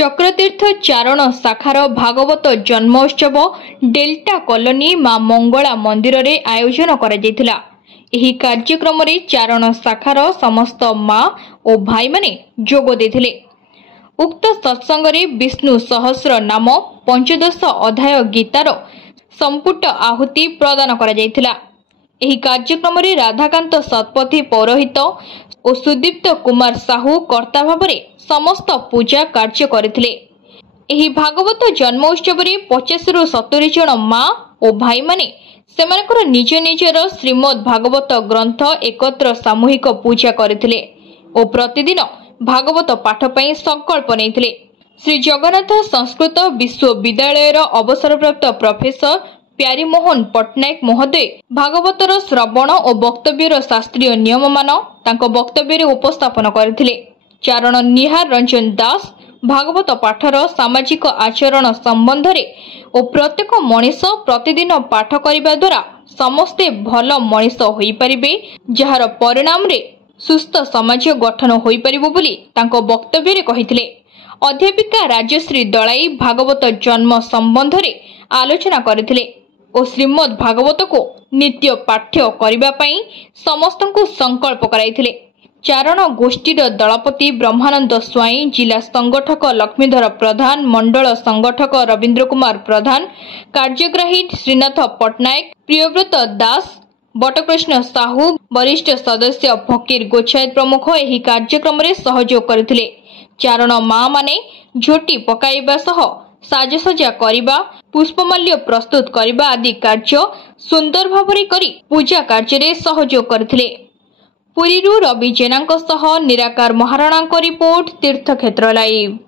चक्रतीर्थ चारण शाखार भागवत जन्मोत्सव delta colony मां मंगला मंदिर रे आयोजन करा जायतिला। एही कार्यक्रम रे चारण शाखार समस्त मां और भाई माने जोग देथिले। उक्त सत्संग रे विष्णु सहस्र नाम पंचदश अध्याय गीतार संपुट आहुति प्रदान करा जायतिला। एही कार्यक्रम रे राधाकांत सतपथी पौरोहित और सुदीप्त कुमार साहू कर्ता भावरे समस्त पूजा कार्य करथिले। एही भागवत जन्मोत्सव रे 50 रु 70 जन मां और भाई माने सेमानकर निज निजर श्रीमद् भागवत ग्रंथ एकत्र सामूहिक पूजा करथिले और प्रतिदिन भागवत पाठ पई संकल्प नेथिले। श्री जगन्नाथ संस्कृत विश्वविद्यालय अवसरप्राप्त प्रोफेसर प्यारीमोहन पट्टनायक महोदय भागवतर श्रवण और वक्तव्यर शास्त्रीय नियम मान तांको वक्तव्य उपस्थापन करथिले। चारण निहार रंजन दास भागवत पाठर सामाजिक आचरण संबंध रे और प्रत्येक मनीष प्रतिदिन पाठ करिबा द्वारा समस्ते भल मनीष होई परिबे, जहार परिणाम रे सुस्थ समाज गठन होई परिबो बोली तांको वक्तव्य रे कहिथिले। अध्यापिका राजश्री दलाई भागवत जन्म संबंध रे आलोचना करथिले और श्रीमद् भागवत को नित्य पाठ्य करिबा पई समस्तंकु संकल्प कराइथिले। चारण गोष्ठीर दलपति ब्रह्मानंद स्वाई, जिला संगठक लक्ष्मीधर प्रधान, मंडल संगठक रवींद्र कुमार प्रधान, कार्यग्राही श्रीनाथ पट्टनायक, प्रियव्रत दास, बटकृष्ण साहू, वरिष्ठ सदस्य फकीर गोछायत प्रमुख एही कार्यक्रम रे सहयोग करथिले। चारण मां माने झोटी पकाइबा सह साजसजा करिबा, पुष्पमाल्य प्रस्तुत करिबा आदि कार्य सुंदर भावरे करी पूजा कार्य रे सहयोग करथिले। पुरीरू रवि जेनांक सह निराकार महाराणा रिपोर्ट, तीर्थक्षेत्र लाइव।